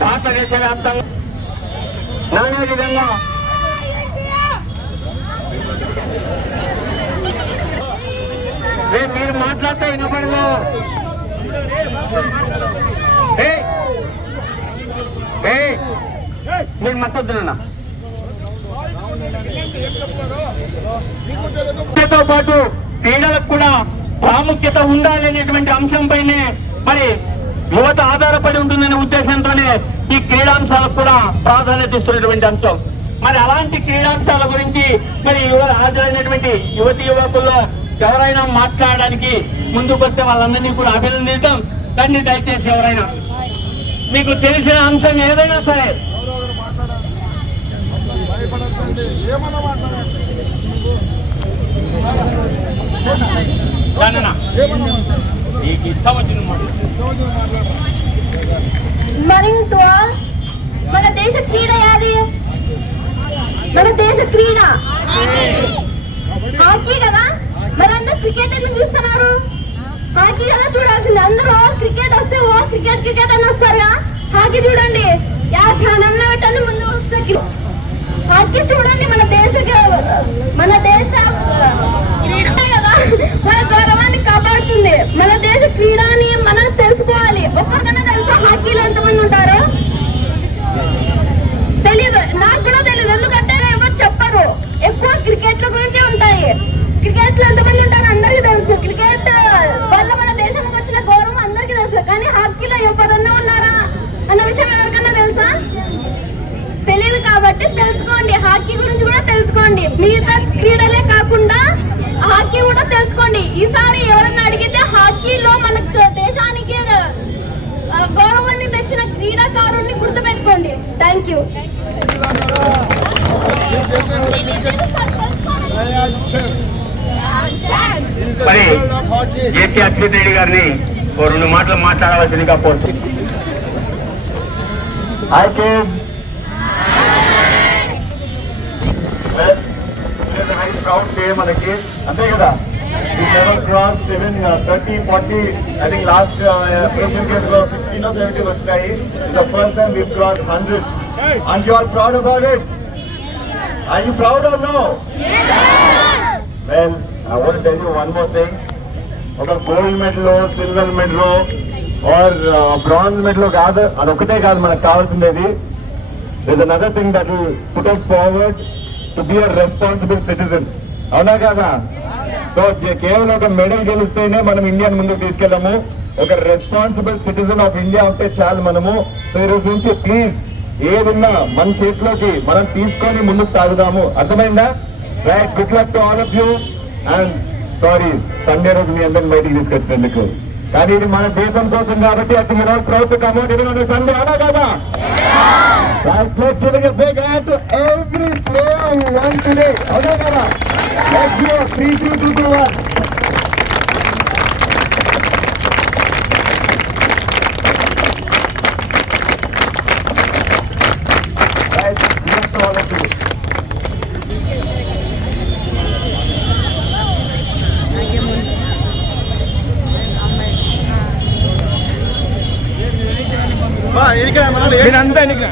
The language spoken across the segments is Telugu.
భారతదేశ వ్యాప్తంగా నానా విధంగా మీరు మాట్లాడితే వినపడదు! నేను మద్దతున్నా పాటు క్రీడలకు కూడా ప్రాముఖ్యత ఉండాలనేటువంటి అంశంపైనే మరి యువత ఆధారపడి ఉంటుందనే ఉద్దేశంతోనే ఈ క్రీడాంశాలకు కూడా ప్రాధాన్యత ఇస్తున్నటువంటి అంశం. మరి అలాంటి క్రీడాంశాల గురించి మరి యువ హాజరైనటువంటి యువతి యువకుల్లో ఎవరైనా మాట్లాడడానికి ముందుకు వస్తే వాళ్ళందరినీ కూడా అభినందిద్దాం. రండి దయచేసి ఎవరైనా. మీకు తెలిసిన అంశం ఏదైనా సరే. ఏమన్నా మాట్లాడండి నీకు ఇష్టం వచ్చిన మన దేశ క్రీడ యాది? మన దేశ క్రీడ? హాకీ కదా? మరందరూ క్రికెట్ ఎందుకు చూస్తున్నారు. హాకీ కదా చూడాల్సింది. అందరూ క్రికెట్ వస్తే ఓ క్రికెట్ క్రికెట్ అని వస్తారుగా. హాకీ చూడండి. యా ఛానల్లో పెట్టండి ముందు వస్తే హాకీ చూడండి మన దేశ మన దేశ క్రీడ. కదా మన గౌరవాన్ని కాపాడుతుంది మన దేశ క్రీడని మనం తెలుసుకోవాలి ఒక్కరికన్నా తెలుసా హాకీలో ఎంతమంది ఉంటారు తెలీదు నాకు కూడా తెలియదు ఎందుకంటే ఎవరు చెప్పరు ఎక్కువ క్రికెట్ల గురించే ఉంటాయి క్రికెట్లో ఎంతమంది ఉంటారు అందరికీ తెలుసు క్రికెట్ వల్ల మన దేశానికి వచ్చిన గౌరవం అందరికీ తెలుసు కానీ హాకీలో ఎవరన్నా ఉన్నారా అన్న విషయం ఎవరికన్నా తెలుసా తెలియదు కాబట్టి తెలుసుకోండి హాకీ గురించి కూడా తెలుసుకోండి. మిగతా క్రీడలే కాకుండా హాకీ కూడా తెలుసుకోండి. ఈసారి ఎవరన్నా అడిగితే హాకీలో మన దేశానికి గౌరవాన్ని తెచ్చిన క్రీడాకారుణ్ణి గుర్తుపెట్టుకోండి. థ్యాంక్ యూ మరి జేపీ అచ్యుత్ రెడ్డి గారిని ఓ రెండు మాటలు మాట్లాడవలసిందిగా కోరుతుంది ప్రౌడ్ చేయమనకి అంతే కదా? Cross thirty forty I think last seventy వచ్చినాయి. ద ఫస్ట్ టైం థింగ్ ఒక gold medal silver medal or bronze medal కాదు అది ఒకటే కాదు మనకు కావాల్సిందేది. This another put forward to be a responsible citizen అవునా కదా? సో కేవలం ఒక మెడల్ గెలిస్తేనే మనం ఇండియా ముందుకు తీసుకెళ్ళాము. ఒక రెస్పాన్సిబుల్ సిటిజన్ ఆఫ్ ఇండియా ఉంటే చాలు మనము. సో ఈ రోజు నుంచి ప్లీజ్ ఏదున్నా మన చేతిలోకి మనం తీసుకొని ముందుకు సాగుదాము. అర్థమైందా? Right good luck to all of you and sorry Sunday రోజు మీ అందరిని బయటికి తీసుకొచ్చినందుకు. కానీ ఇది మన దేశం కోసం కాబట్టి అది మీరు ప్రౌడ్ టు సండే అవునా కదా? Right, let's give a big hand to every player who won today. అవునా కదా Let's a 3, 2, 2, 2, 1. మీరంతా ఎన్నిక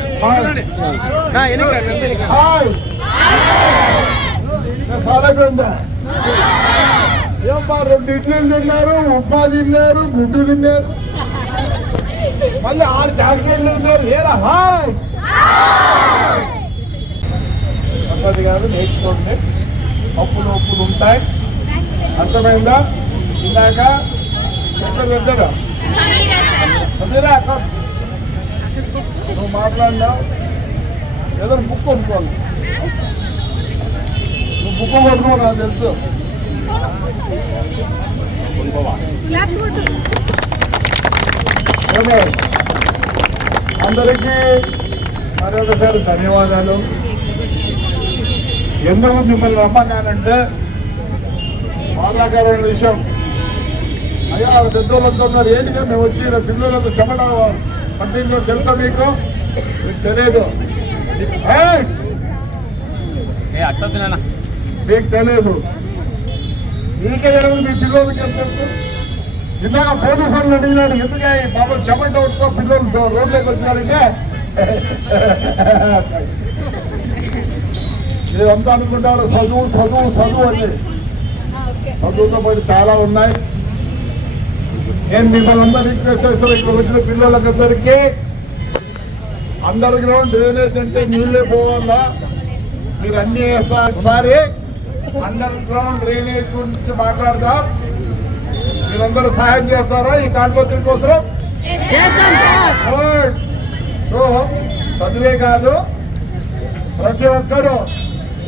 రెండు ఇడ్లీలు తిన్నారు ఉప్మా తిన్నారు గుడ్డు తిన్నారు. మళ్ళీ ఆరు చాక్లెట్లు తిన్నారు. ఏరా హాయ్. తప్పది కాదు నేర్చుకోండి. అప్పులు ఒప్పులు ఉంటాయి. అర్థమైందా? ఇందాక ఎక్కడ తింటాడా అదేరా అక్క మాట్లాడినా ఏదైనా బుక్ కొనుక్కోవాలి. నువ్వు బుక్ కొనుక్కో నాకు తెలుసు. అందరికీ మరొకసారి ధన్యవాదాలు. ఎందుకు మిమ్మల్ని రమ్మన్నానంటే బాధాకరమైన విషయం. అయ్యా ఆడ పెద్దోళ్ళంతా ఉన్నారు. ఏంటిగా మేము వచ్చి ఈడ పిల్లలతో చెమట పట్టిందో తెలుసా మీకు? మీకు తెలియదు! మీకు తెలియదు మీకే తెలియదు మీ పిల్లలకి తెలుసు? ఇందాక పోలీసు వాళ్ళు అడిగినాడు ఎందుకే బాబు చెమట ఉట్టుకో పిల్లలు రోడ్లోకి వచ్చినారంటే మీరంతా అనుకుంటారు చదువు చదువు చదువు అండి. చదువుతో పాటు చాలా ఉన్నాయి. నేను మిమ్మల్ని అందరూ రిక్వెస్ట్ చేస్తాను ఇక్కడ వచ్చిన పిల్లలకందరికీ అండర్ గ్రౌండ్ డ్రైనేజ్ అంటే నీళ్ళే పోవాలా? మీరు అన్ని వేస్తారు ఒకసారి అండర్ గ్రౌండ్ డ్రైనేజ్ గురించి మాట్లాడదాం. మీరందరూ సహాయం చేస్తారా ఈ కాన్పత్రి కోసం? సో చదివే కాదు. ప్రతి ఒక్కరూ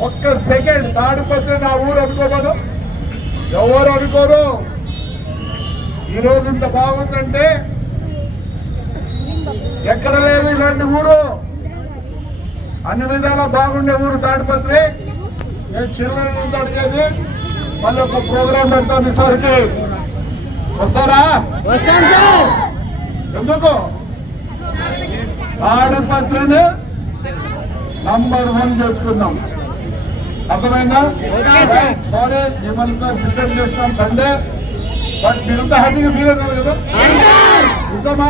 ఒక్క సెకండ్ తాడిపత్రి నా ఊరు అనుకోమను. ఎవరు అనుకోరు? ఈరోజు ఇంత బాగుందంటే ఎక్కడ లేదు ఇలాంటి ఊరు? అన్ని విధాలా బాగుండే ఊరు తాడిపత్రి. నేను చిరునవ్వు ముందు అడిగేది? మళ్ళీ ఒక ప్రోగ్రాం పెడతాను ఈసారికి వస్తారా? ఎందుకు? తాడిపత్రిని నంబర్ వన్ చేసుకుందాం. అర్థమైందా? సారీ మిమ్మల్ని డిస్టర్బ్ చేస్తున్నాం సండే. బట్ మీరంతా హ్యాపీగా ఫీల్ అవుతారు కదా నిజమా?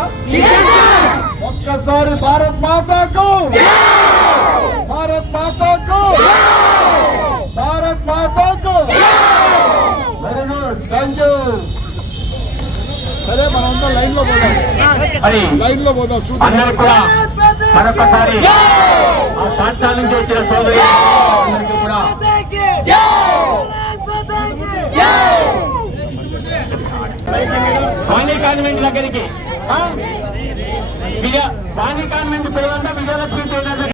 ఒక్కసారి భారత్ మాతాకు! భారత్ మాతాకు! భారత్ మాతాకు! వెరీ గుడ్ థ్యాంక్ యూ సరే మనం అంతా లైన్లో పోదాం. లైన్లో పోదాం చూద్దాం. అందరూ కూడా మరొకసారి ఆ సోదరి కూడా కాన్వెంట్ దగ్గరికి? విజయ వాణి కాన్వెంట్ పిల్లలంతా విజయలక్ష్మి ట్రైనర్ దగ్గర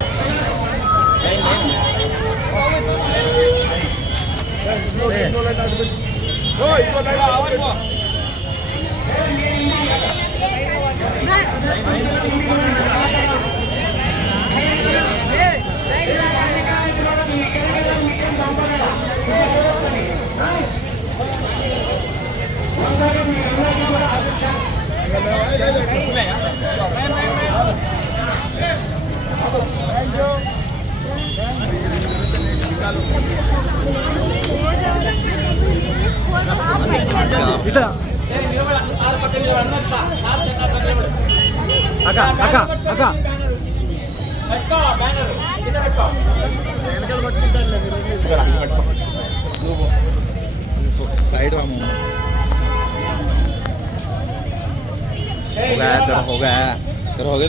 అక్క అక్క అక్క साइड में हो गया तेरा हो गया तेरा हो गया